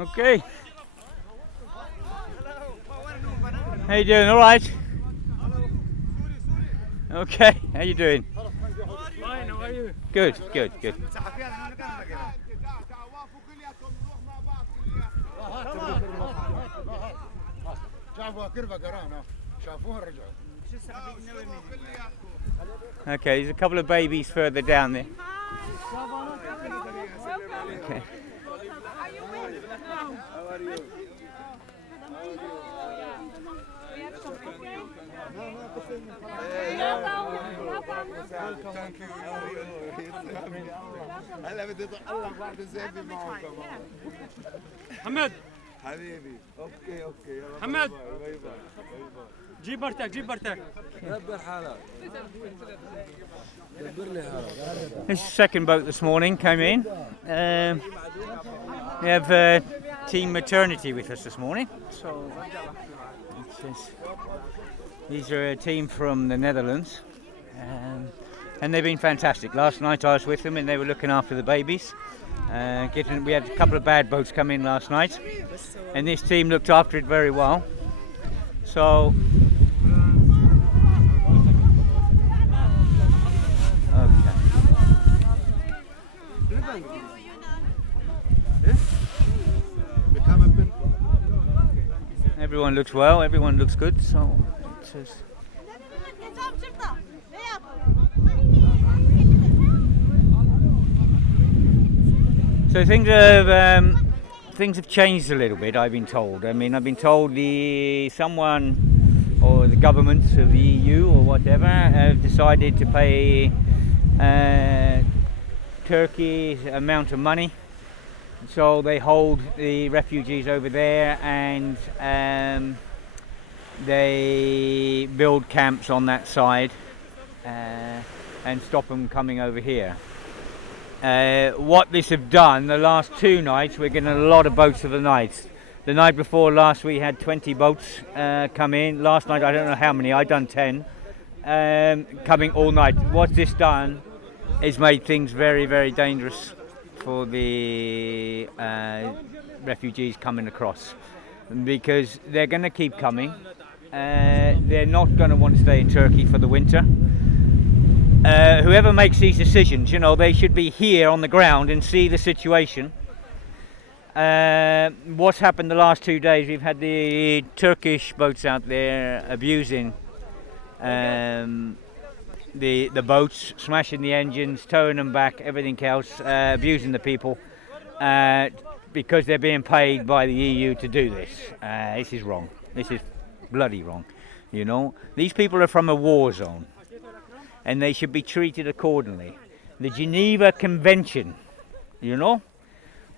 Okay. How you doing? All right. Okay. How you doing? Fine. How are you? Good. Good. Good. Okay. There's a couple of babies further down there. Okay. How are you? Thank you. هلا بدي اتألق بعد الزيادة معك محمد حبيبي. اوكي يلا محمد. باي باي. جيب مرتك دبر حالك. دبر لي حالك. This second boat this morning came in. We have team maternity with us this morning. So these are a team from the Netherlands, and they've been fantastic. Last night I was with them and they were looking after the babies. We had a couple of bad boats come in last night, and this team looked after it very well. So everyone looks well, everyone looks good, so it says. So things have changed a little bit, I've been told. I mean, I've been told someone or the governments of the EU or whatever have decided to pay Turkey's amount of money. So they hold the refugees over there and they build camps on that side and stop them coming over here. What this have done, the last 2 nights, we're getting a lot of boats of the night. The night before last we had 20 boats come in. Last night I don't know how many, I done 10 coming all night. What this done is made things very, very dangerous for the refugees coming across, because they're going to keep coming. They're not going to want to stay in Turkey for the winter. Whoever makes these decisions, they should be here on the ground and see the situation. What's happened the last 2 days, we've had the Turkish boats out there abusing the boats, smashing the engines, towing them back, everything else, abusing the people, because they're being paid by the EU to do this. This is wrong. This is bloody wrong. These people are from a war zone, and they should be treated accordingly. The Geneva Convention,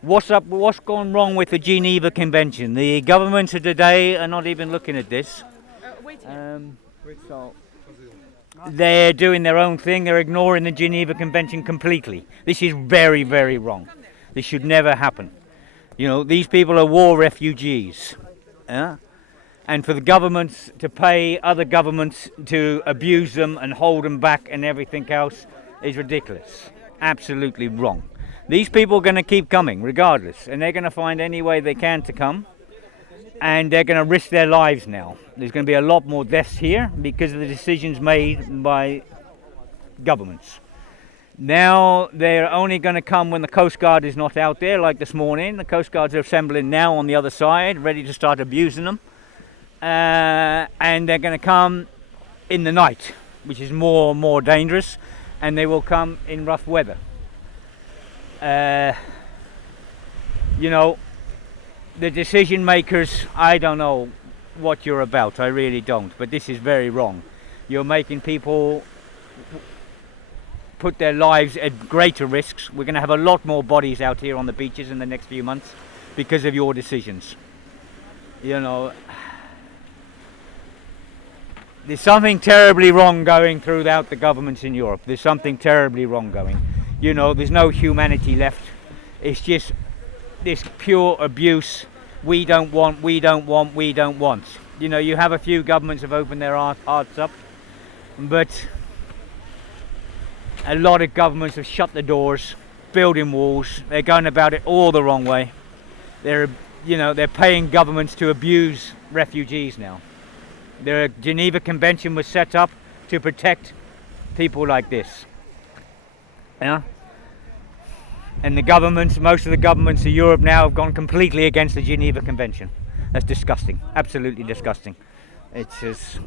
what's gone wrong with the Geneva Convention? The governments of today are not even looking at this. They're doing their own thing. They're ignoring the Geneva Convention completely. This is very, very wrong. This should never happen. These people are war refugees. And for the governments to pay other governments to abuse them and hold them back and everything else is ridiculous. Absolutely wrong. These people are going to keep coming regardless, and they're going to find any way they can to come, and they're going to risk their lives now. There's going to be a lot more deaths here because of the decisions made by governments. Now they're only going to come when the Coast Guard is not out there, like this morning. The Coast Guards are assembling now on the other side, ready to start abusing them. And they're going to come in the night, which is more and more dangerous, and they will come in rough weather. The decision makers, I don't know what you're about, I really don't, but this is very wrong. You're making people put their lives at greater risks. We're going to have a lot more bodies out here on the beaches in the next few months because of your decisions. There's something terribly wrong going throughout the governments in Europe. There's something terribly wrong going. There's no humanity left. It's just this pure abuse. We don't want. You have a few governments have opened their hearts up, but a lot of governments have shut the doors, building walls. They're going about it all the wrong way. They're you know, they're paying governments to abuse refugees now. The Geneva Convention was set up to protect people like this. Yeah? And the governments, most of the governments of Europe now have gone completely against the Geneva Convention. That's disgusting, absolutely disgusting. It's just,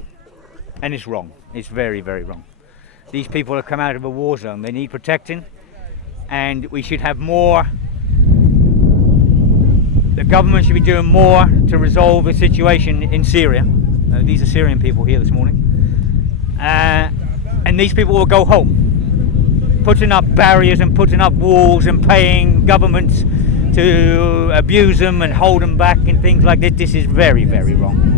and it's wrong. It's very, very wrong. These people have come out of a war zone. They need protecting, and we should have more. The government should be doing more to resolve the situation in Syria. These are Syrian people here this morning. And these people will go home. Putting up barriers and putting up walls and paying governments to abuse them and hold them back and things like this is very, very wrong.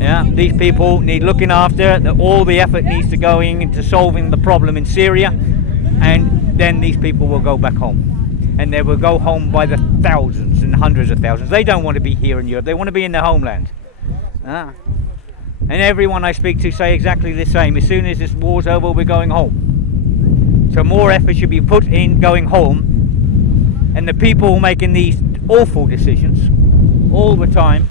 Yeah, these people need looking after. All the effort needs to go into solving the problem in Syria, and then these people will go back home. And they will go home by the thousands and hundreds of thousands. They don't want to be here in Europe. They want to be in their homeland. And everyone I speak to say exactly the same. As soon as this war's over, we're going home. So more effort should be put in going home. And the people making these awful decisions all the time,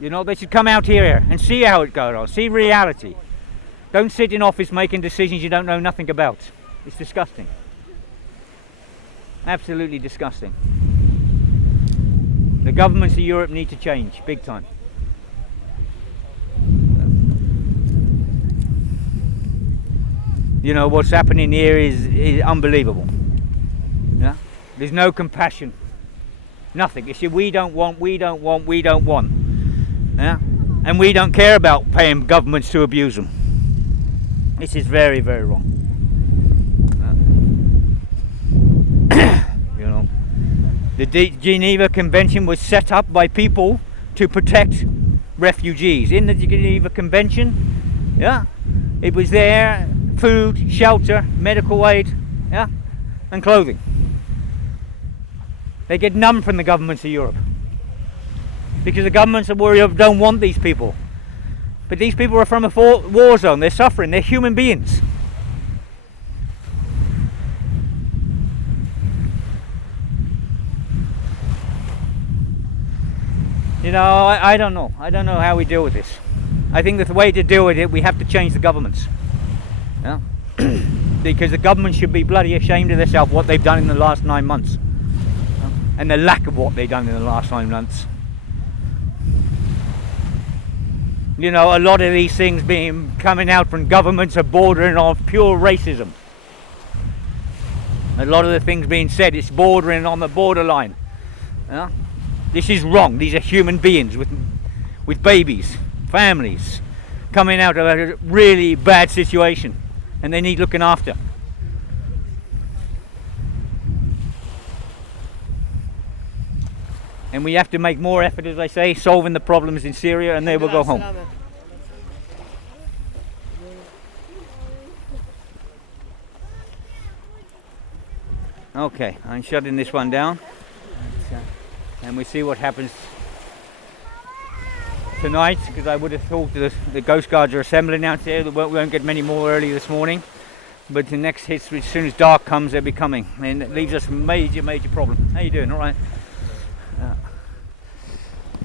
you know, they should come out here and see how it goes on. See reality. Don't sit in office making decisions you don't know nothing about. It's disgusting. Absolutely disgusting. The governments of Europe need to change, big time. You know, what's happening here is unbelievable. Yeah? There's no compassion. Nothing. It's we don't want. Yeah? And we don't care about paying governments to abuse them. This is very, very wrong. You know, the Geneva Convention was set up by people to protect refugees. In the Geneva Convention, yeah, it was there. Food, shelter, medical aid, yeah, and clothing. They get none from the governments of Europe because the governments of Europe don't want these people. But these people are from a war zone. They're suffering. They're human beings. You know, I don't know. I don't know how we deal with this. I think that the way to deal with it, we have to change the governments. Yeah? Because the government should be bloody ashamed of themselves what they've done in the last 9 months, and the lack of what they've done in the last 9 months. You know, a lot of these things coming out from governments are bordering on pure racism. A lot of the things being said, it's bordering on the borderline. Yeah? This is wrong. These are human beings with babies, families, coming out of a really bad situation. And they need looking after. And we have to make more effort, as I say, solving the problems in Syria, and they will go home. Okay, I'm shutting this one down. And we see what happens tonight, because I would have thought the Coast Guards are assembling out there. We won't get many more early this morning, but the next hits, as soon as dark comes, they'll be coming, and it leaves us a major problem. How you doing? All right.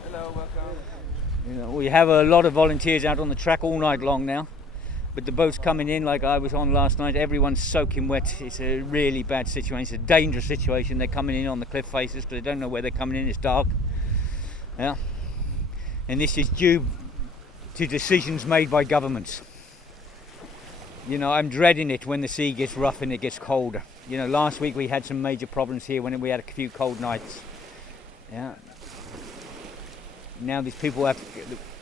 Hello, welcome. You know, we have a lot of volunteers out on the track all night long now, but the boats coming in, like I was on last night, everyone's soaking wet. It's a really bad situation. It's a dangerous situation. They're coming in on the cliff faces because they don't know where they're coming in. It's dark. Yeah. And this is due to decisions made by governments. You know, I'm dreading it when the sea gets rough and it gets colder. You know, last week we had some major problems here when we had a few cold nights. Yeah. Now these people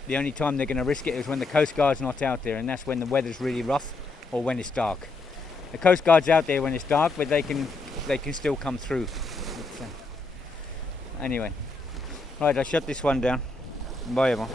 the only time they're going to risk it is when the Coast Guard's not out there, and that's when the weather's really rough or when it's dark. The Coast Guard's out there when it's dark, but they can still come through. Anyway, right, I shut this one down. Bye everyone.